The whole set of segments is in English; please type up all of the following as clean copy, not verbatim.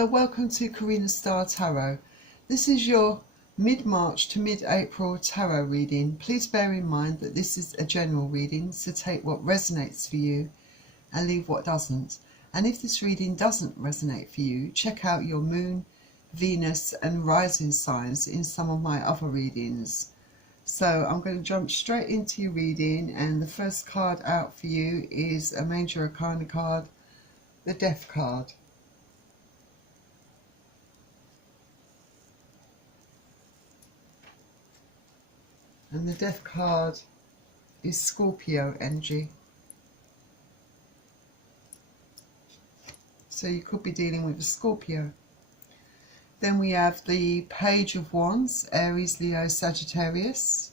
Hello, welcome to Karina Star Tarot. This is your mid-March to mid-April tarot reading. Please bear in mind that this is a general reading, so take what resonates for you and leave what doesn't. And if this reading doesn't resonate for you, check out your moon, Venus and rising signs in some of my other readings. So I'm going to jump straight into your reading, and the first card out for you is a Major Arcana card, the Death card. And the Death card is Scorpio energy. So you could be dealing with a Scorpio. Then we have the Page of Wands, Aries, Leo, Sagittarius.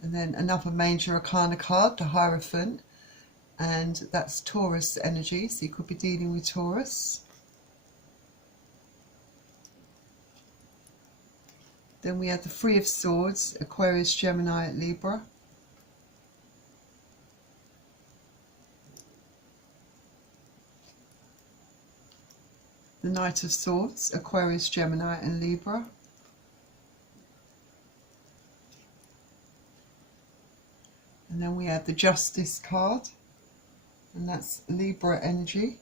And then another Major Arcana card, the Hierophant, and that's Taurus energy, so you could be dealing with Taurus. Then we have the Three of Swords, Aquarius, Gemini, Libra. The Knight of Swords, Aquarius, Gemini and Libra. And then we have the Justice card, and that's Libra energy.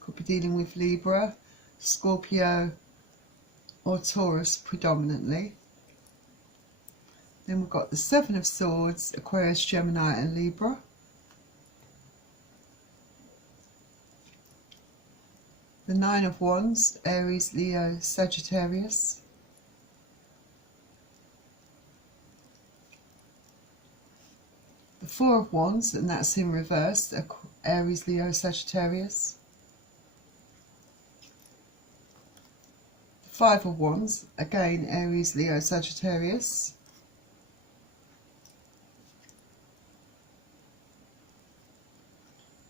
Could be dealing with Libra, Scorpio or Taurus predominantly. Then we've got the Seven of Swords, Aquarius, Gemini and Libra. The Nine of Wands, Aries, Leo, Sagittarius. The Four of Wands, and that's in reverse, Aries, Leo, Sagittarius. The Five of Wands, again Aries, Leo, Sagittarius.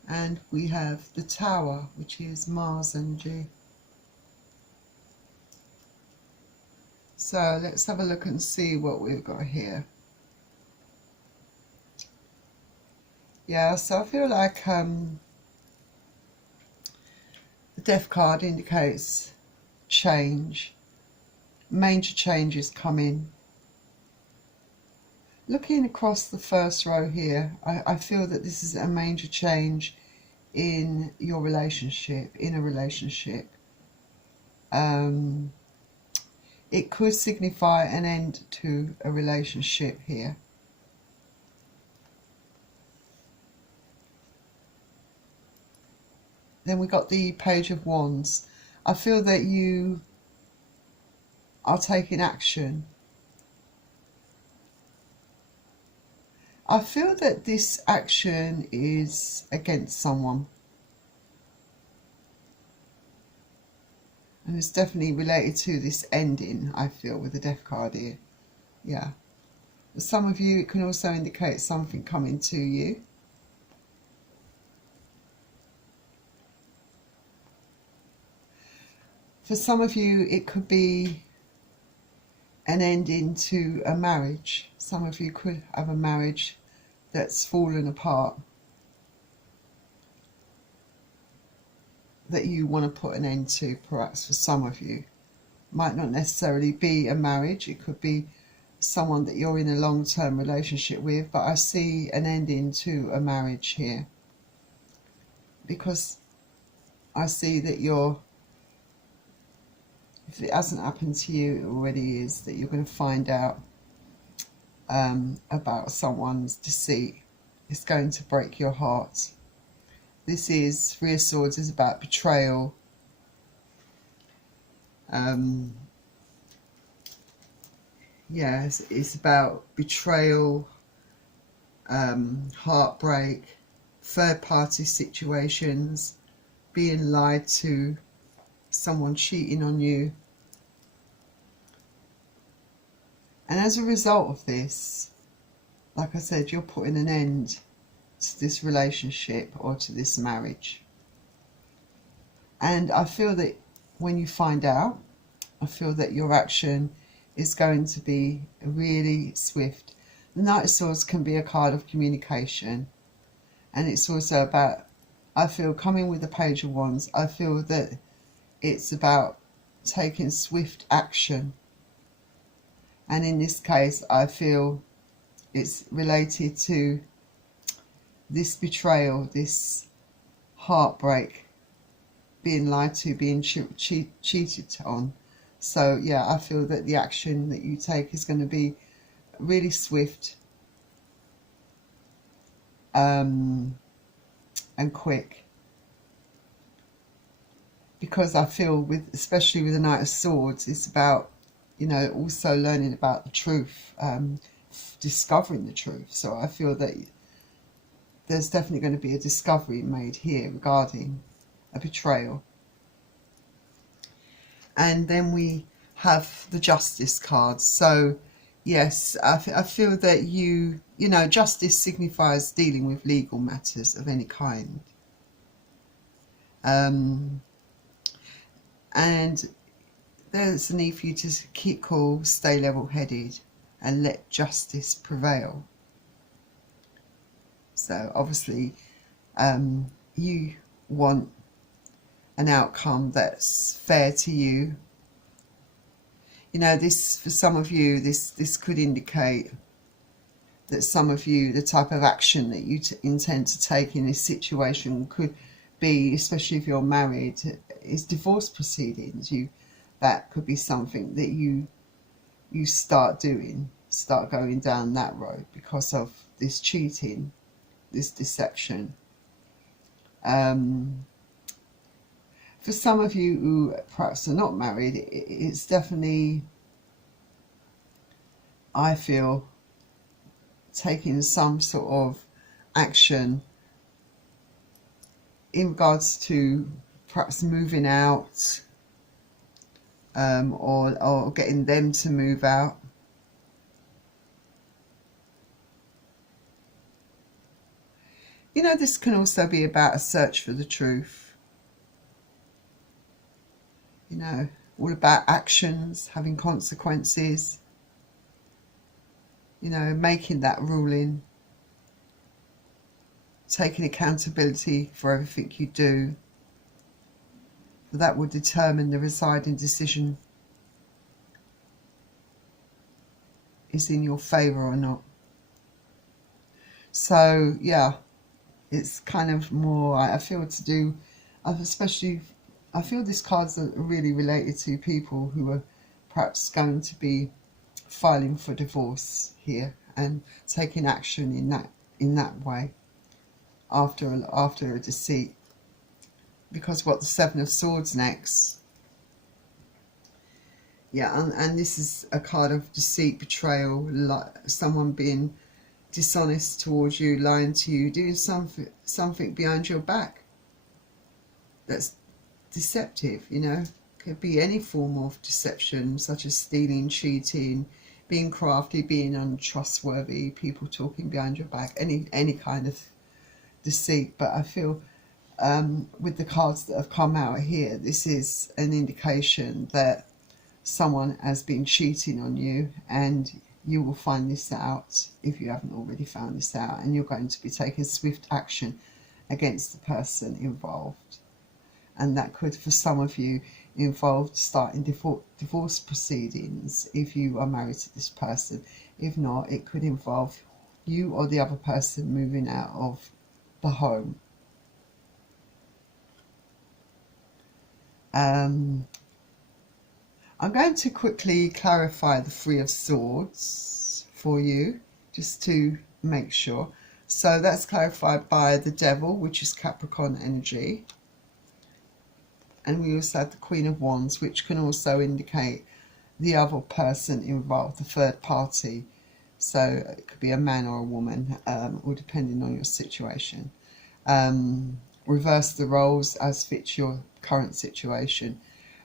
And we have the Tower, which is Mars energy. So let's have a look and see what we've got here. Yeah, so I feel like the Death card indicates change. Major changes coming. Looking across the first row here, I feel that this is a major change in your relationship, in a relationship. It could signify an end to a relationship here. Then we got the Page of Wands. I feel that you are taking action. I feel that this action is against someone. And it's definitely related to this ending, I feel, with the Death card here. Yeah. For some of you, it can also indicate something coming to you. For some of you, it could be an ending to a marriage. Some of you could have a marriage that's fallen apart, that you want to put an end to, perhaps for some of you. Might not necessarily be a marriage, it could be someone that you're in a long-term relationship with, but I see an ending to a marriage here. Because I see that you're, if it hasn't happened to you, it already is, that you're going to find out about someone's deceit. It's going to break your heart. This is, Three of Swords is about betrayal. Yes, it's about betrayal, heartbreak, third-party situations, being lied to, someone cheating on you. And as a result of this, like I said, you're putting an end to this relationship or to this marriage. And I feel that when you find out, I feel that your action is going to be really swift. the Knight of Swords can be a card of communication, and it's also about, I feel, coming with the Page of Wands, I feel that it's about taking swift action. And in this case, I feel it's related to this betrayal, this heartbreak, being lied to, being cheated on. So yeah, I feel that the action that you take is going to be really swift and quick, because I feel, with especially with the Knight of Swords, it's about, you know, also learning about the truth, discovering the truth. So I feel that there's definitely going to be a discovery made here regarding a betrayal. And then we have the Justice card. So yes, I feel that you know, justice signifies dealing with legal matters of any kind. And there's a need for you to keep cool, stay level-headed, and let justice prevail. So obviously you want an outcome that's fair to you. You know, this, for some of you, this could indicate that some of you, the type of action that you intend to take in this situation could be, especially if you're married, is divorce proceedings. That could be something that you start going down that road because of this cheating, this deception. For some of you who perhaps are not married, it's definitely, I feel, taking some sort of action in regards to perhaps moving out, or getting them to move out. You know, this can also be about a search for the truth. You know, all about actions having consequences. You know, making that ruling, taking accountability for everything you do. That will determine the residing decision is in your favour or not. So yeah, it's kind of more, I feel, to do, especially, I feel this card's really related to people who are perhaps going to be filing for divorce here and taking action in that way after a deceit. Because what, the Seven of Swords next. Yeah, and this is a card of deceit, betrayal, like someone being dishonest towards you, lying to you, doing something behind your back that's deceptive. You know, could be any form of deception, such as stealing, cheating, being crafty, being untrustworthy, people talking behind your back, any kind of deceit. But I feel with the cards that have come out here, this is an indication that someone has been cheating on you, and you will find this out if you haven't already found this out, and you're going to be taking swift action against the person involved. And that could, for some of you, involve starting divorce proceedings if you are married to this person. If not, it could involve you or the other person moving out of the home. I'm going to quickly clarify the Three of Swords for you, just to make sure. So that's clarified by the Devil, which is Capricorn energy. And we also have the Queen of Wands, which can also indicate the other person involved, the third party. So it could be a man or a woman, or depending on your situation. Reverse the roles as fits your current situation.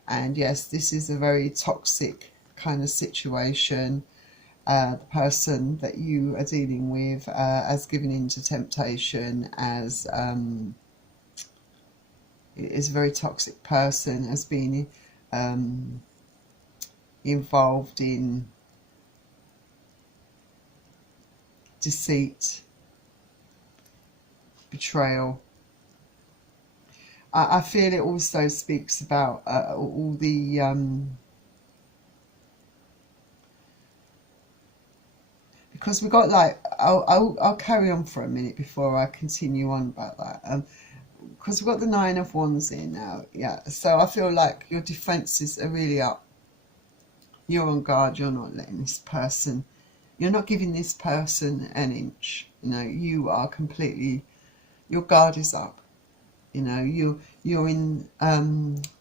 And yes, this is a very toxic kind of situation. The person that you are dealing with has given in to temptation, as is a very toxic person, has been involved in deceit, betrayal. I feel it also speaks about all the because we got like I'll carry on for a minute before I continue on about that. Because we've got the Nine of Wands in now, yeah. So I feel like your defences are really up. You're on guard. You're not letting this person. You're not giving this person an inch. You know, you are completely. Your guard is up. You know, you're in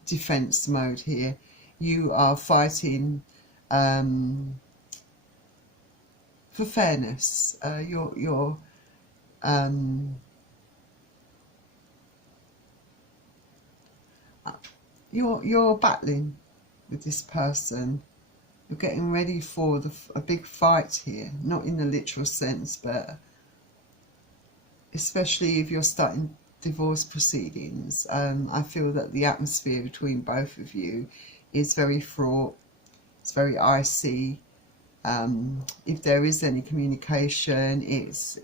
defence mode here. You are fighting for fairness. You're battling with this person. You're getting ready for a big fight here, not in the literal sense, but especially if you're starting divorce proceedings. I feel that the atmosphere between both of you is very fraught. It's very icy. If there is any communication, it's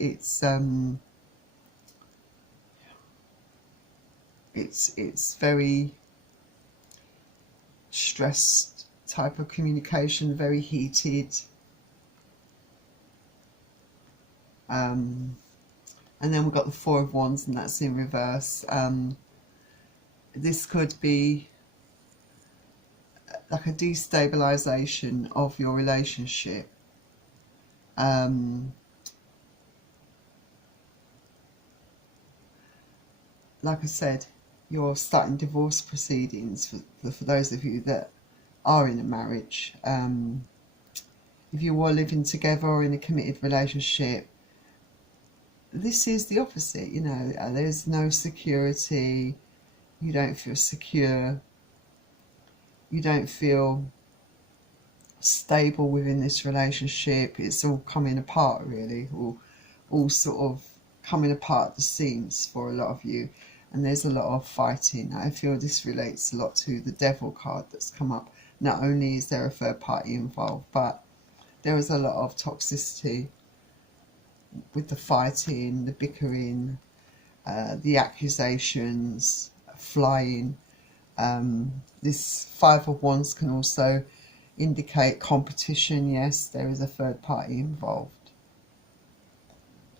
very stressed type of communication, very heated. And then we've got the Four of Wands, and that's in reverse. This could be like a destabilization of your relationship. Like I said, you're starting divorce proceedings for those of you that are in a marriage. If you are living together or in a committed relationship, this is the opposite. You know, there's no security. You don't feel secure. You don't feel stable within this relationship. It's all coming apart, really, all sort of coming apart at the seams for a lot of you. And there's a lot of fighting. I feel this relates a lot to the Devil card that's come up. Not only is there a third party involved, but there is a lot of toxicity with the fighting, the bickering, the accusations flying. This Five of Wands can also indicate competition. Yes, there is a third party involved.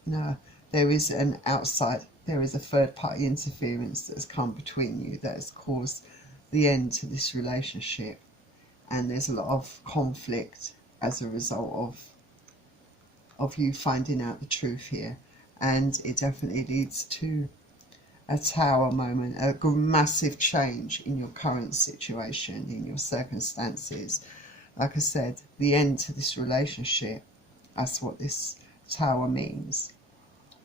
No, there is an outside, there is a third party interference that has come between you that has caused the end to this relationship, and there's a lot of conflict as a result of you finding out the truth here, and it definitely leads to a Tower moment, a massive change in your current situation, in your circumstances. Like I said, the end to this relationship, that's what this Tower means,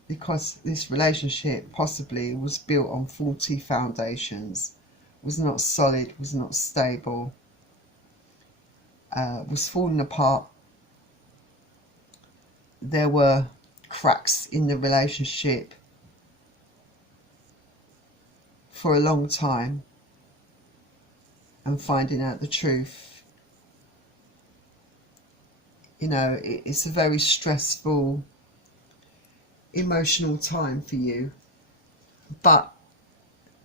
because this relationship possibly was built on faulty foundations, was not solid, was not stable, was falling apart. There were cracks in the relationship for a long time, and finding out the truth, you know, it's a very stressful, emotional time for you. But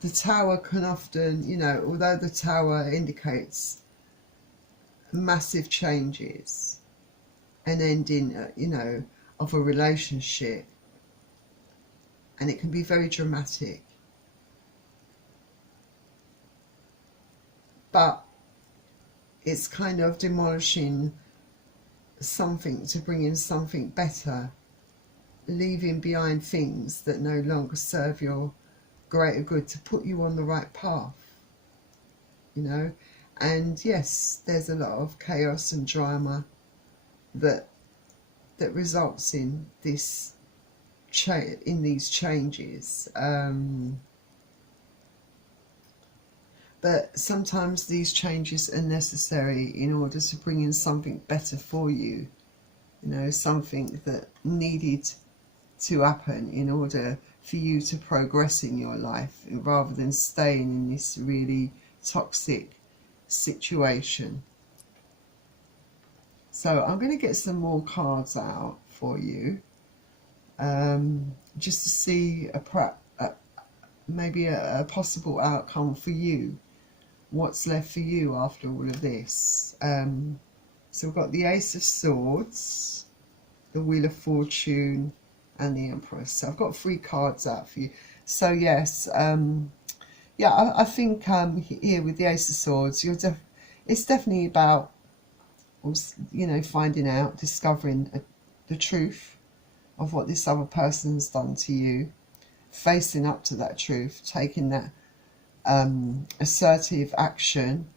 the Tower can often, you know, although the Tower indicates massive changes, an ending, you know, of a relationship, and it can be very dramatic, but it's kind of demolishing something to bring in something better, leaving behind things that no longer serve your greater good, to put you on the right path, you know. And yes, there's a lot of chaos and drama that results in this in these changes. But sometimes these changes are necessary in order to bring in something better for you, you know, something that needed to happen in order for you to progress in your life, rather than staying in this really toxic situation. So I'm going to get some more cards out for you. just to see maybe a possible outcome for you. What's left for you after all of this? So we've got the Ace of Swords, the Wheel of Fortune, and the Empress. So I've got 3 cards out for you. So yes, yeah, I think here with the Ace of Swords, it's definitely about, you know, finding out, discovering the truth of what this other person's done to you, facing up to that truth, taking that assertive action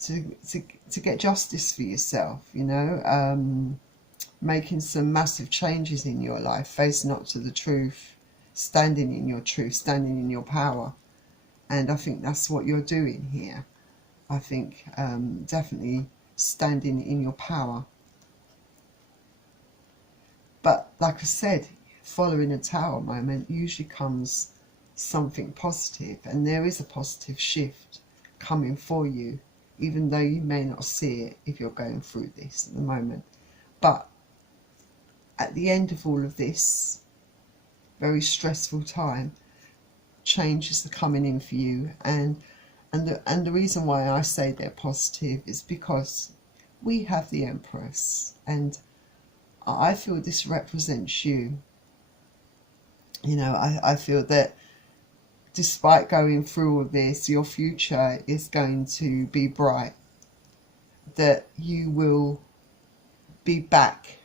to get justice for yourself, you know, making some massive changes in your life, facing up to the truth, standing in your truth, standing in your power. And I think that's what you're doing here. I think definitely standing in your power. But like I said, following a Tower moment usually comes something positive, and there is a positive shift coming for you, even though you may not see it if you're going through this at the moment. But at the end of all of this very stressful time, changes are coming in for you, and the reason why I say they're positive is because we have the Empress, and I feel this represents you. You know, I feel that despite going through all this, your future is going to be bright, that you will be back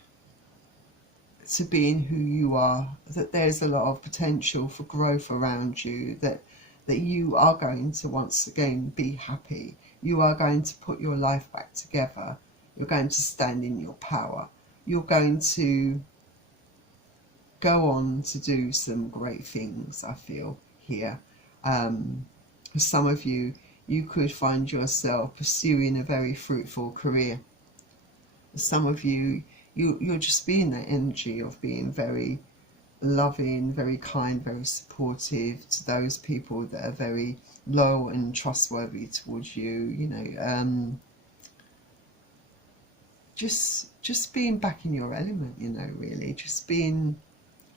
to being who you are, that there's a lot of potential for growth around you, that you are going to once again be happy. You are going to put your life back together. You're going to stand in your power. You're going to go on to do some great things, I feel, here. For some of you, you could find yourself pursuing a very fruitful career. For some of you, you're just being that energy of being very loving, very kind, very supportive to those people that are very loyal and trustworthy towards you. You know, just being back in your element. You know, really, just being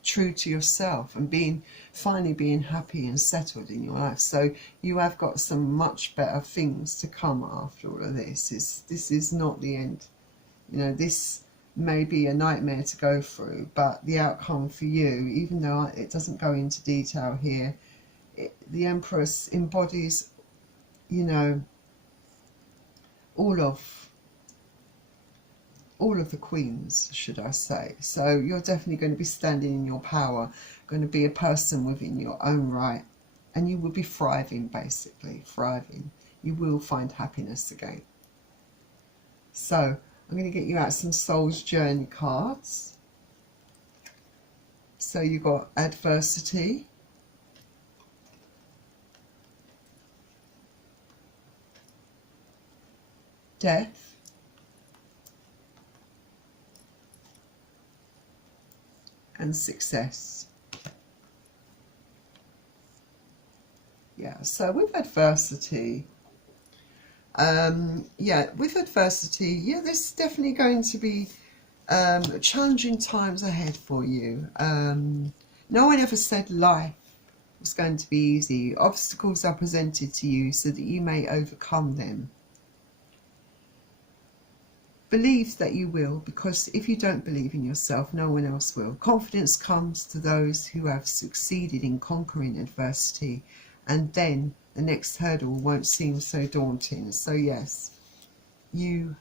true to yourself and finally being happy and settled in your life. So you have got some much better things to come after all of this. This is not the end. You know, this may be a nightmare to go through, but the outcome for you, even though it doesn't go into detail here, the Empress embodies, you know, all of the queens, should I say. So you're definitely going to be standing in your power, going to be a person within your own right, and you will be thriving, basically, thriving. You will find happiness again. So I'm going to get you out some Soul's Journey cards. So you've got adversity, death, and success. Yeah, so with adversity, with adversity, yeah, there's definitely going to be challenging times ahead for you. No one ever said life was going to be easy. Obstacles are presented to you so that you may overcome them. Believe that you will, because if you don't believe in yourself, no one else will. Confidence comes to those who have succeeded in conquering adversity, and then the next hurdle won't seem so daunting. So yes, you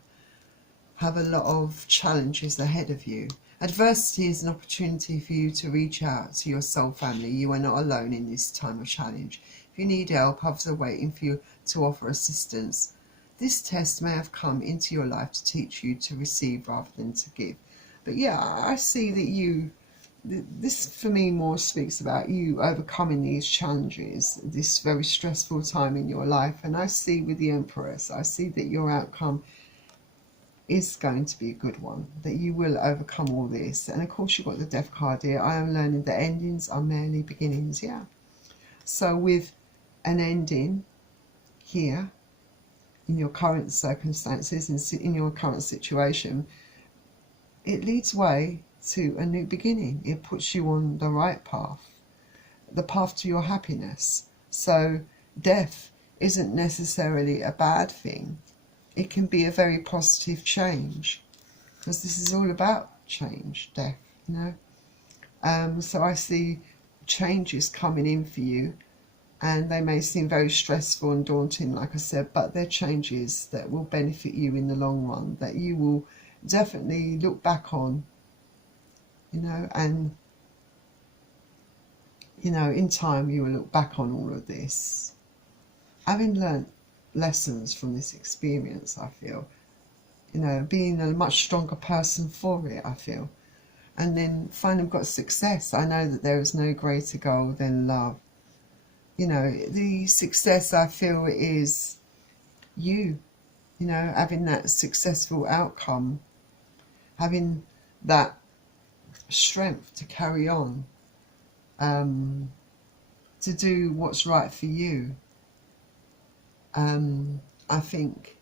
have a lot of challenges ahead of you. Adversity is an opportunity for you to reach out to your soul family. You are not alone in this time of challenge. If you need help, others are waiting for you to offer assistance. This test may have come into your life to teach you to receive rather than to give. But yeah, I see that this for me more speaks about you overcoming these challenges, this very stressful time in your life. And I see with the Empress, I see that your outcome is going to be a good one, that you will overcome all this. And of course you've got the Death card here. I am learning that endings are merely beginnings. Yeah, so with an ending here in your current circumstances and in your current situation, it leads way to a new beginning. It puts you on the right path, the path to your happiness. So death isn't necessarily a bad thing. It can be a very positive change, because this is all about change, death, you know. So I see changes coming in for you, and they may seem very stressful and daunting, like I said, but they're changes that will benefit you in the long run, that you will definitely look back on, you know, and, you know, in time you will look back on all of this, having learnt lessons from this experience, I feel, you know, being a much stronger person for it, I feel. And then finally got success. I know that there is no greater goal than love. You know, the success, I feel, is you know, having that successful outcome, having that strength to carry on, to do what's right for you. I think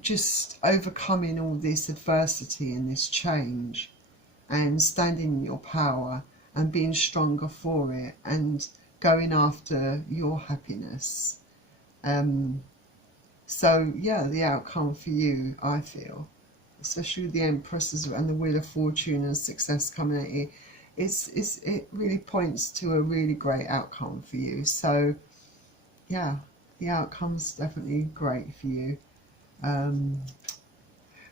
just overcoming all this adversity and this change, and standing in your power and being stronger for it, and going after your happiness. So yeah, the outcome for you, I feel, especially with the Empress and the Wheel of Fortune and success coming at you, it really points to a really great outcome for you. So yeah, the outcome's definitely great for you.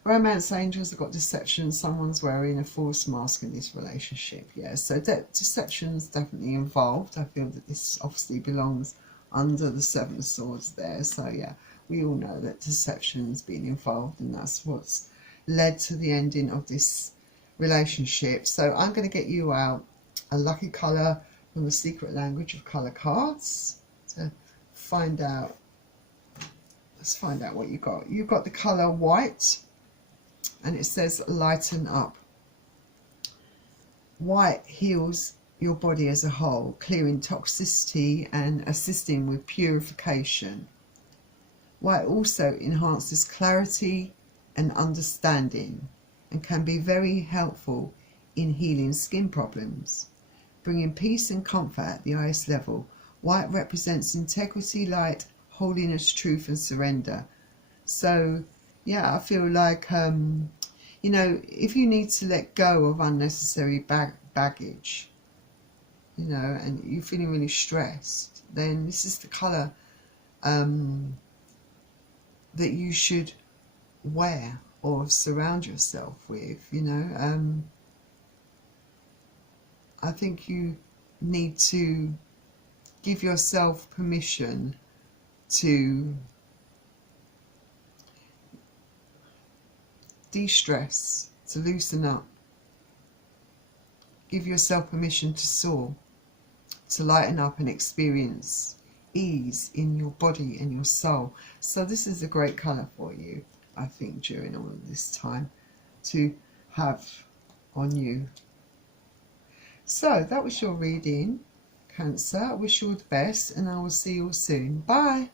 Romance angels have got deception. Someone's wearing a false mask in this relationship. Yeah, so deception's definitely involved. I feel that this obviously belongs under the Seven of Swords there. So yeah, we all know that deception's been involved, and that's what's led to the ending of this relationship. So I'm going to get you out a lucky colour from the Secret Language of Colour cards to find out. Let's find out what you got. You've got the colour white, and it says lighten up. White heals your body as a whole, clearing toxicity and assisting with purification. White also enhances clarity and understanding, and can be very helpful in healing skin problems, bringing peace and comfort at the highest level. White represents integrity, light, holiness, truth and surrender. So yeah, I feel like you know, if you need to let go of unnecessary baggage, you know, and you're feeling really stressed, then this is the colour that you should wear or surround yourself with, you know. I think you need to give yourself permission to de-stress, to loosen up. Give yourself permission to soar, to lighten up and experience ease in your body and your soul. So this is a great colour for you, I think, during all of this time to have on you. So that was your reading, Cancer. I wish you all the best, and I will see you all soon. Bye.